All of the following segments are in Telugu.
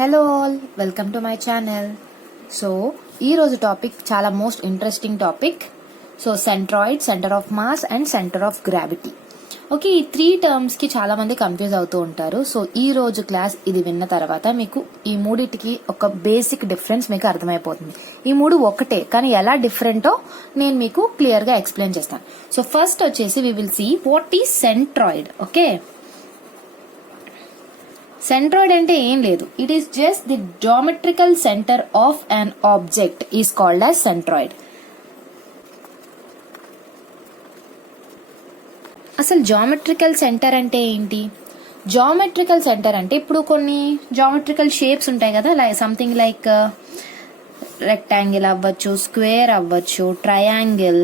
Hello all, welcome to my channel. So ఈరోజు టాపిక్ చాలా most interesting topic. So centroid, centre of mass and centre of gravity. Okay, ఈ 3 టర్మ్స్ కి చాలా మంది కన్ఫ్యూజ్ అవుతూ ఉంటారు. సో ఈ రోజు క్లాస్ ఇది విన్న తర్వాత మీకు ఈ మూడిటికి ఒక బేసిక్ డిఫరెన్స్ మీకు అర్థమైపోతుంది. ఈ మూడు ఒకటే, కానీ ఎలా డిఫరెంటో నేను మీకు క్లియర్ గా ఎక్స్ప్లెయిన్ చేస్తాను. సో ఫస్ట్ వచ్చేసి we will see what is centroid. Okay, centroid అంటే ఏం లేదు, it is just the geometrical centre of an object is called as centroid. అసలు జామెట్రికల్ సెంటర్ అంటే ఏంటి? జామెట్రికల్ సెంటర్ అంటే ఇప్పుడు కొన్ని జామెట్రికల్ షేప్స్ ఉంటాయి కదా, సంథింగ్ లైక్ రెక్టాంగిల్ అవ్వచ్చు, స్క్వేర్ అవ్వచ్చు, triangle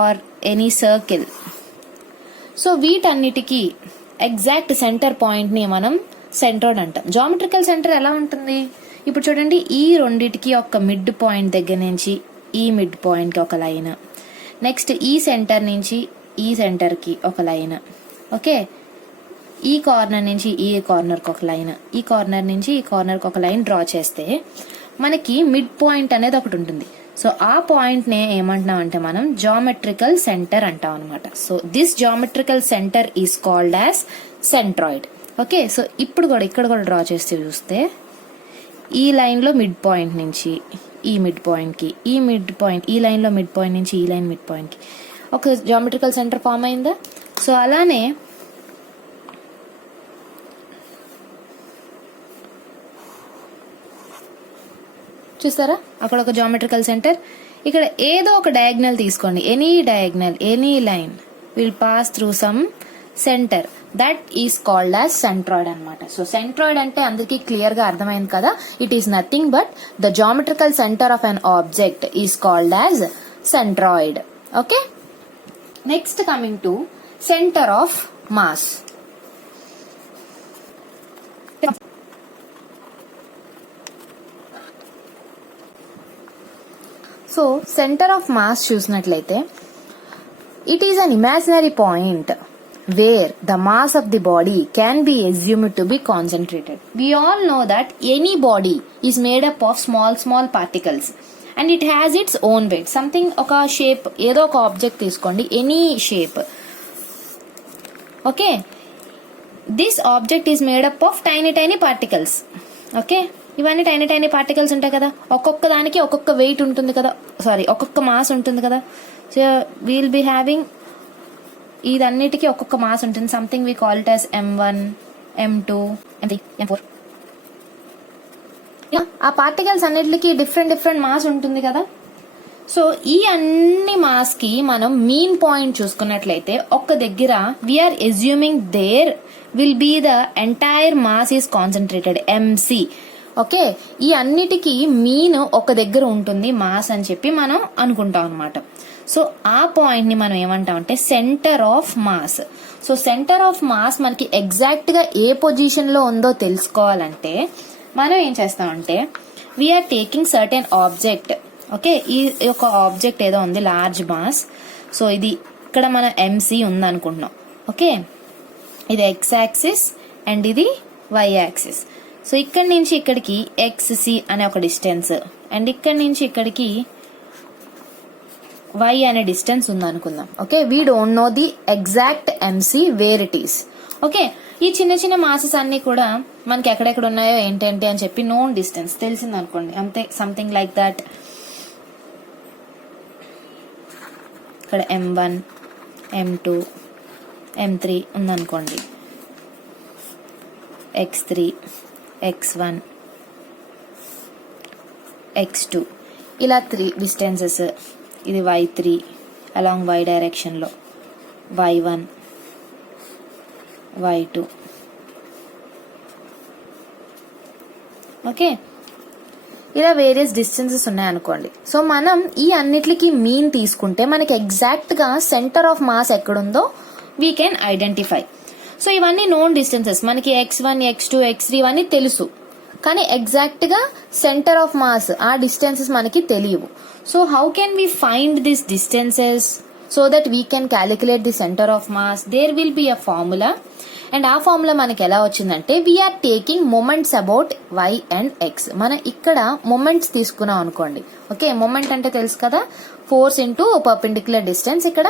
or any circle. So వీటన్నిటికీ ఎగ్జాక్ట్ సెంటర్ పాయింట్ ని మనం సెంట్రాయిడ్ అంటాం. జామెట్రికల్ సెంటర్ ఎలా ఉంటుంది? ఇప్పుడు చూడండి, ఈ రెండిటికి ఒక మిడ్ పాయింట్ దగ్గర నుంచి ఈ మిడ్ పాయింట్ కి ఒక లైన్, నెక్స్ట్ ఈ సెంటర్ నుంచి ఈ సెంటర్ కి ఒక లైన్, ఓకే, ఈ కార్నర్ నుంచి ఈ కార్నర్ కి ఒక లైన్, ఈ కార్నర్ నుంచి ఈ కార్నర్ కి ఒక లైన్ డ్రా చేస్తే మనకి మిడ్ పాయింట్ అనేది ఒకటి ఉంటుంది. సో ఆ పాయింట్ నే ఏమంటున్నాం అంటే మనం జామెట్రికల్ సెంటర్ అంటాం అనమాట. So this geometrical centre is called as centroid. Okay, so ఇప్పుడు కూడా ఇక్కడ కూడా డ్రా చేస్తే చూస్తే ఈ లైన్ లో మిడ్ పాయింట్ నుంచి ఈ మిడ్ పాయింట్ కి, ఈ మిడ్ పాయింట్ ఈ లైన్ లో మిడ్ పాయింట్ నుంచి ఈ లైన్ మిడ్ పాయింట్ కి ఒక జామెట్రికల్ సెంటర్ ఫామ్ అయిందా? సో అలానే చూస్తారా, అక్కడ ఒక జామెట్రికల్ సెంటర్. ఇక్కడ ఏదో ఒక డయాగ్నల్ తీసుకోండి, any diagonal, any line will pass through some centre, that is called as centroid అనమాట. సో సెంట్రాయిడ్ అంటే అందరికీ క్లియర్ గా అర్థమైంది కదా, it is nothing but the geometrical centre of an object is called as centroid. Okay, next coming to centre of mass. So centre of mass చూసినట్లయితే it is an imaginary point where the mass of the body can be assumed to be concentrated. We all know that any body is made up of small particles and it has its own weight. Something, ఒక షేప్, ఏదో ఒక ఆబ్జెక్ట్ తీసుకోండి, any shape. Okay, this object is made up of tiny particles. Okay, ఇవన్నీ టైనీ పార్టికల్స్ ఉంటాయి కదా, ఒక్కొక్క దానికి ఒక్కొక్క వెయిట్ ఉంటుంది కదా, ఒక్కొక్క మాస్ ఉంటుంది కదా. సో వీల్ బి హ్యావింగ్, ఇదన్నిటికీ ఒక్కొక్క మాస్ ఉంటుంది. Something we call it as M1, M2, M3, M4. ఆ పార్టికల్స్ అన్నిటికి డిఫరెంట్ మాస్ ఉంటుంది కదా. సో ఈ అన్ని మాస్ కి మనం మీన్ పాయింట్ చూసుకున్నట్లయితే ఒక్క దగ్గర we're assuming there will be the entire mass is concentrated, MC. Okay, ఈ అన్నిటికీ మీన్ ఒక దగ్గర ఉంటుంది మాస్ అని చెప్పి మనం అనుకుంటాం అనమాట. సో ఆ పాయింట్ ని మనం ఏమంటామంటే center of mass. So centre of mass మనకి ఎగ్జాక్ట్ గా ఏ పొజిషన్ లో ఉందో తెలుసుకోవాలంటే మనం ఏం చేస్తామంటే we're taking certain object. Okay, ఈ ఒక ఆబ్జెక్ట్ ఏదో ఉంది, లార్జ్ మాస్. సో ఇది ఇక్కడ మన MC ఉంది అనుకుంటున్నాం. ఓకే, ఇది X యాక్సిస్ అండ్ ఇది Y యాక్సిస్. సో ఇక్కడి నుంచి ఇక్కడికి XC అనే ఒక డిస్టెన్స్ అండ్ ఇక్కడి నుంచి ఇక్కడికి Y అనే డిస్టెన్స్ ఉంది అనుకుందాం. Okay, we don't know the exact MC where it is. Okay, ఈ చిన్న మాసెస్ అన్ని కూడా మనకి ఎక్కడెక్కడ ఉన్నాయో ఏంటంటే అని చెప్పి నోన్ డిస్టెన్స్ తెలిసింది అనుకోండి, అంతే. Something like that. ఇక్కడ M1, M2, M3 ఉందనుకోండి, X3, X1, X2, ఇలా 3 డిస్టెన్సెస్. ఇది Y3 అలాంగ్ Y డైరెక్షన్ లో, Y1, Y2. ఓకే, ఇలా వేరియస్ డిస్టెన్సెస్ ఉన్నాయనుకోండి. సో మనం ఈ అన్నిటికి మీన్ తీసుకుంటే మనకి ఎగ్జాక్ట్ గా సెంటర్ ఆఫ్ మాస్ ఎక్కడుందో వీ కెన్ ఐడెంటిఫై. సో ఇవన్నీ నోన్ డిస్టెన్సెస్, మనకి X1, X2, X3 ఇవన్నీ తెలుసు, కానీ ఎగ్జాక్ట్ గా సెంటర్ ఆఫ్ మాస్ ఆ డిస్టెన్సెస్ మనకి తెలియవు. So how can we find this distances? So that we can calculate the center of mass. There will be a formula, and ఆ ఫార్ములా మనకి ఎలా వచ్చిందంటే we're taking moments about y and x. మనం ఇక్కడ మొమెంట్స్ తీసుకున్నాం అనుకోండి. ఓకే, మొమెంట్ అంటే తెలుసు కదా, ఫోర్స్ ఇంటూ పర్పెండిక్యులర్ డిస్టెన్స్. ఇక్కడ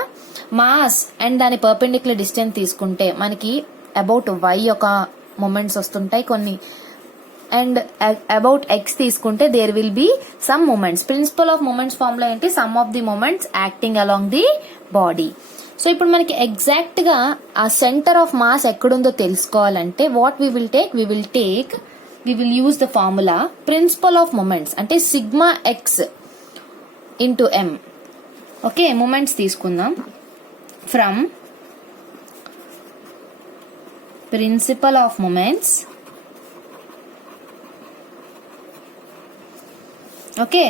మాస్ అండ్ దాని పర్పెండిక్యులర్ డిస్టెన్స్ తీసుకుంటే మనకి అబౌట్ వై యొక్క మొమెంట్స్ వస్తుంటాయి కొన్ని, అండ్ అబౌట్ ఎక్స్ తీసుకుంటే there will be some moments. Principle of moments formula ఏంటి, sum of the moments acting along the body. So ఇప్పుడు మనకి ఎగ్జాక్ట్ గా ఆ సెంటర్ ఆఫ్ మాస్ ఎక్కడుందో తెలుసుకోవాలంటే what we will use the formula principle of moments, అంటే sigma X into M. Okay, moments తీసుకుందాం. From principle of moments, okay,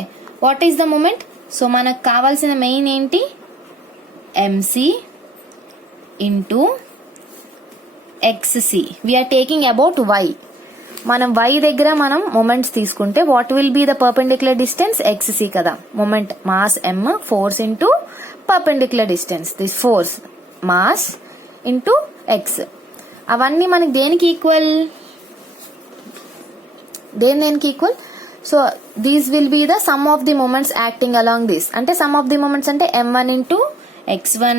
what is the moment? So మనకు కావాల్సిన మెయిన్ ఏంటి, MC into XC. We are taking about Y. మనం వై దగ్గర మనం మొమెంట్స్ తీసుకుంటే what will be the perpendicular distance, XC కదా. Moment mass M, force into perpendicular distance, this force mass into X. అవన్నీ మనకి దేనికి ఈక్వల్, దేనికి equal? So these will be the sum of the moments acting along this. అంటే సమ్ ఆఫ్ ది మూమెంట్స్ అంటే m1 into x1,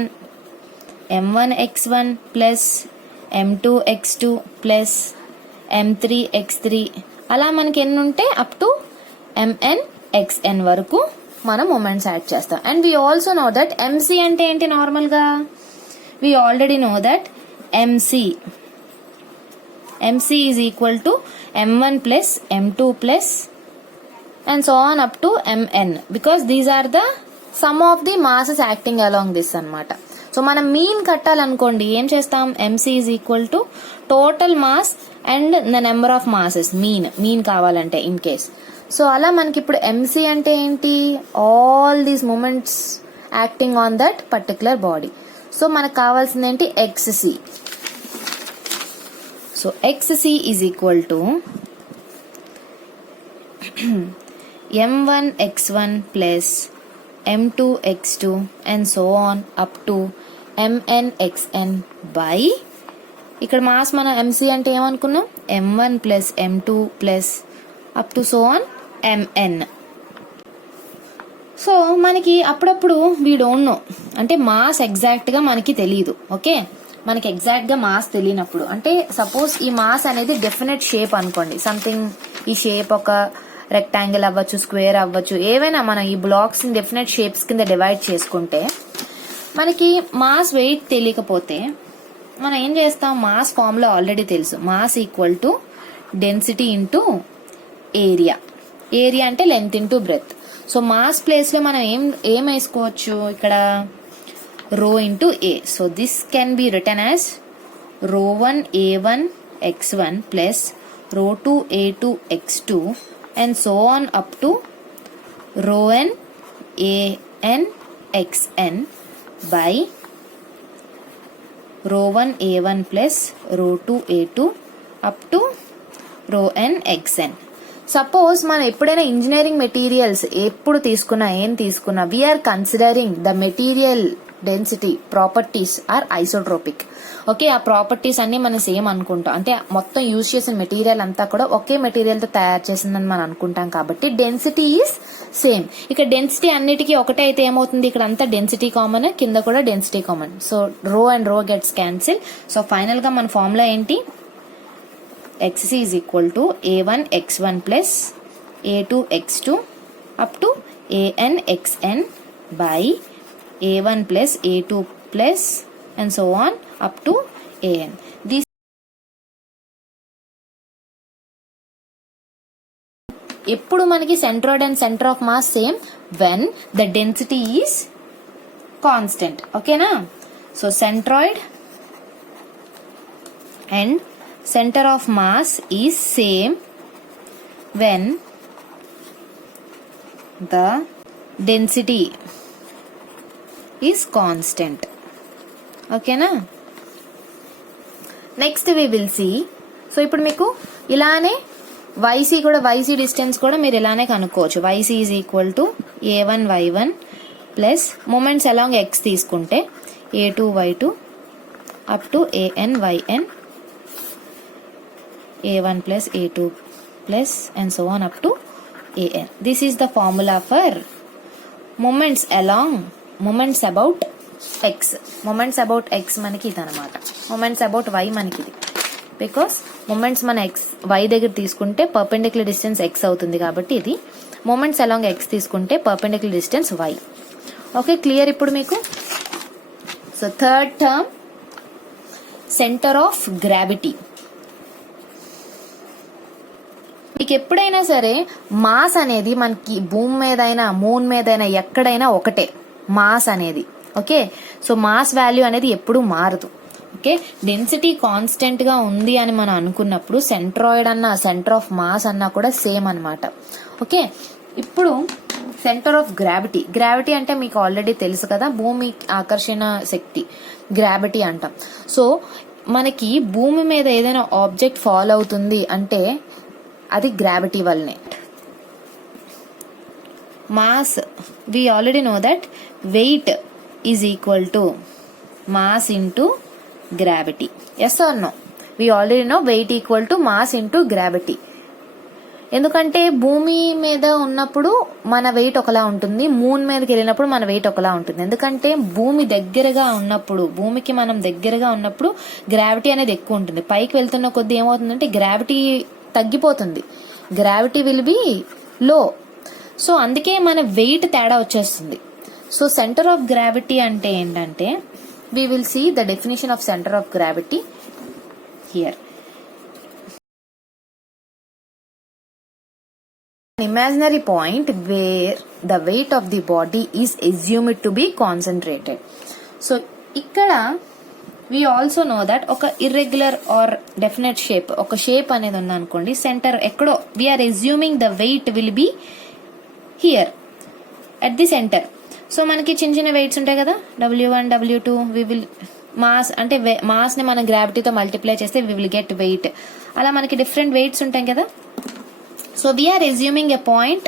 m1 x1 plus m2 x2 plus m3 x3, అలా మనకి ఎన్ని ఉంటే అప్ టు mn xn వరకు మనం మూమెంట్స్ యాడ్ చేస్తాం. And we also know that mc అంటే ఏంటి, నార్మల్ గా we already know that mc is equal to m1 plus m2 plus and so on up to mn, because these are the sum of the masses acting along this అన్నమాట. సో మనం మీన్ కట్టాలనుకోండి ఏం చేస్తాం, mc is equal to total mass and the number of masses, mean కావాలంటే ఇన్ కేస్. సో అలా మనకి ఇప్పుడు mc అంటే ఏంటి, all these moments acting on that particular body. So మనకు కావాల్సింది ఏంటి, xc. So xc is equal to m1 x1 plus m2 x2 and so on up to mn xn by, ఇక్కడ మాస్ మన mc అంటే ఏమనుకున్నాం, m1 plus m2 plus up to so on mn. So మనకి అప్పుడప్పుడు వీ డోంట్ నో, అంటే మాస్ ఎగ్జాక్ట్ గా మనకి తెలియదు. ఓకే, మనకి ఎగ్జాక్ట్ గా మాస్ తెలియనప్పుడు, అంటే సపోజ్ ఈ మాస్ అనేది డెఫినెట్ షేప్ అనుకోండి, సంథింగ్ ఈ షేప్ ఒక రెక్టాంగిల్ అవ్వచ్చు, స్క్వేర్ అవ్వచ్చు, ఏవైనా మనం ఈ బ్లాక్స్ డెఫినెట్ షేప్స్ కింద డివైడ్ చేసుకుంటే మనకి మాస్ వెయిట్ తెలియకపోతే మనం ఏం చేస్తాం, మాస్ ఫార్ములా ఆల్రెడీ తెలుసు, mass equal to density into area. Area అంటే length into breadth. So mass place లో మనం ఏం వేసుకోవచ్చు, ఇక్కడ rho into A. So this can be written as ρ1 a1 x1 plus ρ2 a2 x2 and so on up to ρn an xn by ρ1 a1 plus ρ2 a2 up to ρn xn. Suppose మనం ఎప్పుడైనా ఇంజనీరింగ్ మెటీరియల్స్ ఎప్పుడు తీసుకున్నా we're considering the material density properties are isotropic. Okay, ఆ ప్రాపర్టీస్ అన్ని మనం సేమ్ అనుకుంటాం, అంటే మొత్తం యూజ్ చేసిన మెటీరియల్ అంతా కూడా ఒకే మెటీరియల్ తో తయారు చేసిందని మనం అనుకుంటాం కాబట్టి డెన్సిటీ ఈజ్ సేమ్. ఇక్కడ డెన్సిటీ అన్నిటికీ ఒకటే అయితే ఏమవుతుంది, ఇక్కడ అంతా డెన్సిటీ కామన్, కింద కూడా డెన్సిటీ కామన్. సో రో అండ్ రో గెట్స్ క్యాన్సిల్. సో ఫైనల్ గా మన ఫార్ములా ఏంటి, xc is equal to a1 x1 plus a2 x2 up to an xn by a1 plus a2 plus and so on up to an. This ఎప్పుడు మనకి centroid and centre of mass same when the density is constant. ఓకేనా, so centroid and center of mass is same when the density is constant. Okay na, next we will see. So ఇప్పుడు మీకు ఇలానే yc డిస్టెన్స్ కూడా మీరు ఇలానే కనుక్కోవచ్చు. yc is equal to a1 y1 plus moments along x తీసుకుంటే a2 y2 up to an yn a1 plus a2 plus and so on up to an. This is the formula for moments about x. Moments about x మనకి ఇదన్నమాట. Moments about y మనకి ఇది. బికాస్ moments మన x y దగ్గర తీసుకుంటే పర్పెండిక్యులర్ డిస్టెన్స్ x అవుతుంది కాబట్టి ఇది. moments along x తీసుకుంటే perpendicular distance y. Okay, clear ఇప్పుడు మీకు? So third term centre of gravity. మీకు ఎప్పుడైనా సరే మాస్ అనేది మనకి భూమి మీదైనా మూన్ మీదైనా ఎక్కడైనా ఒకటే మాస్ అనేది. ఓకే, సో మాస్ వాల్యూ అనేది ఎప్పుడు మారదు. ఓకే, డెన్సిటీ కాన్స్టెంట్ గా ఉంది అని మనం అనుకున్నప్పుడు సెంట్రాయిడ్ అన్న సెంటర్ ఆఫ్ మాస్ అన్నా కూడా సేమ్ అన్నమాట. ఓకే, ఇప్పుడు సెంటర్ ఆఫ్ గ్రావిటీ. గ్రావిటీ అంటే మీకు ఆల్రెడీ తెలుసు కదా, భూమి ఆకర్షణ శక్తి గ్రావిటీ అంటాం. సో మనకి భూమి మీద ఏదైనా ఆబ్జెక్ట్ ఫాల్ అవుతుంది అంటే అది గ్రావిటీ వల్లనే. Mass, we already know that weight is equal to mass into gravity. Yes or no? We already know weight equal to mass into gravity. ఎందుకంటే భూమి మీద ఉన్నప్పుడు మన వెయిట్ ఒకలా ఉంటుంది, మూన్ మీదకి వెళ్ళినప్పుడు మన వెయిట్ ఒకలా ఉంటుంది. ఎందుకంటే భూమి దగ్గరగా ఉన్నప్పుడు, భూమికి మనం దగ్గరగా ఉన్నప్పుడు గ్రావిటీ అనేది ఎక్కువ ఉంటుంది. పైకి వెళ్తున్న కొద్ది ఏమవుతుందంటే గ్రావిటీ తగ్గిపోతుంది, గ్రావిటీ విల్ బి లో. సో అందుకే మన వెయిట్ తేడా వచ్చేస్తుంది. సో సెంటర్ ఆఫ్ గ్రావిటీ అంటే ఏంటంటే, we will see the definition of center of gravity here. An imaginary point where the weight of the body is assumed to be concentrated. So ikkada we also know that oka irregular or definite shape, oka shape anedi undi anukondi, center ekkado we are assuming the weight will be here at the center. So మనకి చిన్న చిన్న వెయిట్స్ ఉంటాయి కదా, w1 w2, we will mass అంటే మాస్ ని మనం గ్రావిటీతో మల్టిప్లై చేస్తే వి విల్ గెట్ వెయిట్. అలా మనకి డిఫరెంట్ వెయిట్స్ ఉంటాయి కదా. So we're assuming a point,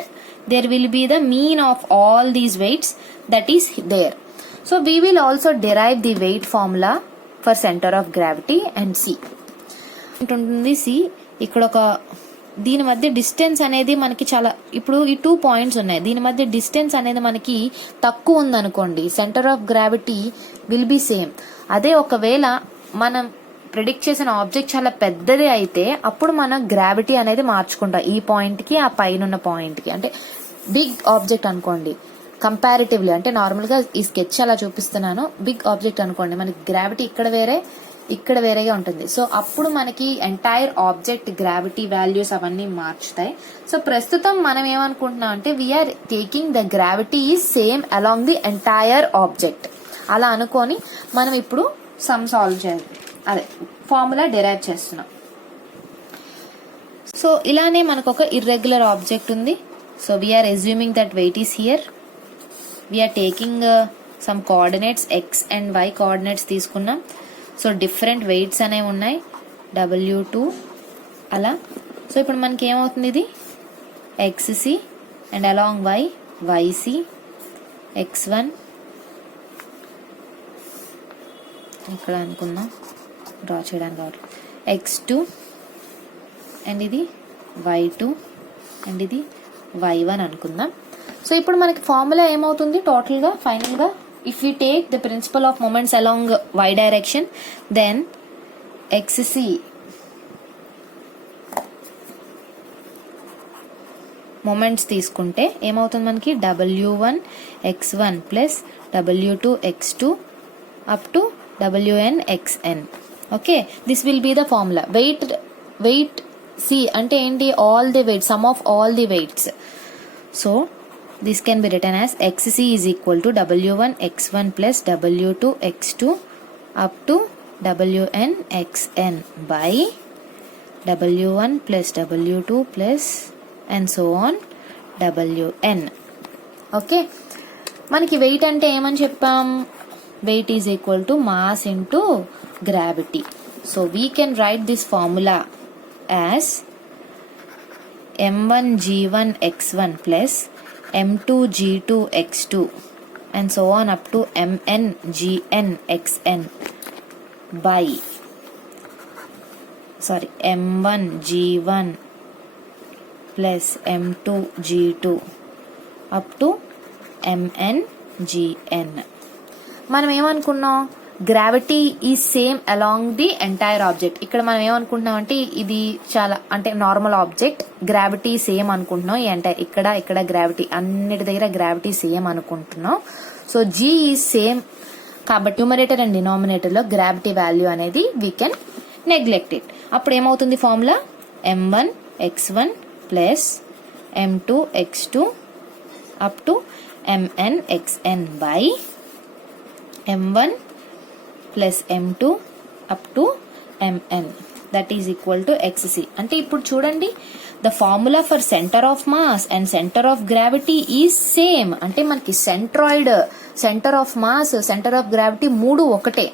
there will be the mean of all these weights that is there. So we will also derive the weight formula for center of gravity and C ఉంటుంది. సి ఇక్కడ ఒక దీని మధ్య డిస్టెన్స్ అనేది మనకి చాలా, ఇప్పుడు ఈ 2 పాయింట్స్ ఉన్నాయి, దీని మధ్య డిస్టెన్స్ అనేది మనకి తక్కువ ఉందనుకోండి, centre of gravity will be same. అదే ఒకవేళ మనం ప్రిడిక్ట్ చేసిన ఆబ్జెక్ట్ చాలా పెద్దది అయితే అప్పుడు మనం గ్రావిటీ అనేది మార్చుకుంటాం, ఈ పాయింట్ కి ఆ పైన పాయింట్ కి. అంటే బిగ్ ఆబ్జెక్ట్ అనుకోండి కంపారిటివ్లీ, అంటే నార్మల్ గా ఈ స్కెచ్ అలా చూపిస్తున్నాను. బిగ్ ఆబ్జెక్ట్ అనుకోండి, మనకి గ్రావిటీ ఇక్కడ వేరే ఇక్కడ వేరేగా ఉంటుంది. సో అప్పుడు మనకి ఎంటైర్ ఆబ్జెక్ట్ గ్రావిటీ వాల్యూస్ అవన్నీ మార్చుతాయి. సో ప్రస్తుతం మనం ఏమనుకుంటున్నాం అంటే we're taking the gravity is same along the entire object. అలా అనుకొని మనం ఇప్పుడు సమ్ సాల్వ్ చేయాలి, అదే ఫార్ములా డిరైవ్ చేస్తున్నాం. సో ఇలానే మనకు ఒక ఇర్రెగ్యులర్ ఆబ్జెక్ట్ ఉంది. So we're assuming that weight is here. We're taking some coordinates x and y coordinates తీసుకున్నాం. సో డిఫరెంట్ వెయిట్స్ అనేవి ఉన్నాయి, w2 అలా. సో ఇప్పుడు మనకి ఏమవుతుంది, ఇది xc and along y yc, x1 ఇక్కడ అనుకుందాం డ్రా చేయడానికి కావాలి, x2 అండ్ ఇది y2 అండ్ ఇది y1 అనుకుందాం. సో ఇప్పుడు మనకి ఫార్ములా ఏమవుతుంది టోటల్ గా ఫైనల్ గా, if we take the principle of moments along y direction, then xc moments తీసుకుంటే ఏమవుతుంది మనకి w1 x1 plus w2 x2 up to wn xn. Okay, this will be the formula. Weight c అంటే ఏంటి, all the weight, sum of all the weights. So this can be written as xc is equal to w1 x1 plus w2 x2 up to wn xn by w1 plus w2 plus and so on wn. Okay, మనకి వెయిట్ అంటే ఏమని చెప్పాం, weight is equal to mass into gravity. So we can write this formula as m1 g1 x1 plus m2 g2 x2 and so on up to mn gn xn by m1 g1 plus m2 g2 up to mn gn. మనం ఏమనుకున్నాం, గ్రావిటీ ఈ same along the entire object. ఇక్కడ మనం ఏమనుకుంటున్నాం అంటే ఇది చాలా అంటే నార్మల్ ఆబ్జెక్ట్, గ్రావిటీ సేమ్ అనుకుంటున్నాం. ఈ ఎంటైర్ ఇక్కడ గ్రావిటీ అన్నిటి దగ్గర గ్రావిటీ సేమ్ అనుకుంటున్నాం. సో జీ ఈ సేమ్ కాబట్టి న్యూమరేటర్ అండ్ డినామినేటర్ లో గ్రావిటీ వాల్యూ అనేది వీ కెన్ నెగ్లెక్ట్ ఇట్. అప్పుడు ఏమవుతుంది formula m1 x1 plus m2 x2 up to mn xn by m1 plus m2 up to mn that is equal to xc. అంటే ఇప్పుడు చూడండి, the formula for center of mass and centre of gravity is same. అంటే మనకి centroid, centre of mass, centre of gravity మూడు ఒకటే.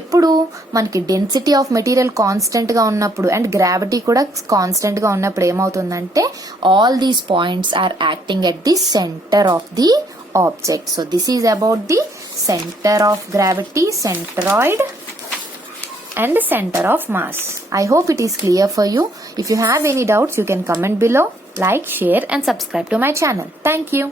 ఎప్పుడు మనకి డెన్సిటీ ఆఫ్ మెటీరియల్ కాన్స్టెంట్ గా ఉన్నప్పుడు అండ్ గ్రావిటీ కూడా కాన్స్టెంట్ గా ఉన్నప్పుడు ఏమవుతుందంటే all these points are acting at the center of the object. So this is about the center of gravity, centroid and center of mass. I hope it is clear for you. If you have any doubts, you can comment below, like, share and subscribe to my channel. Thank you.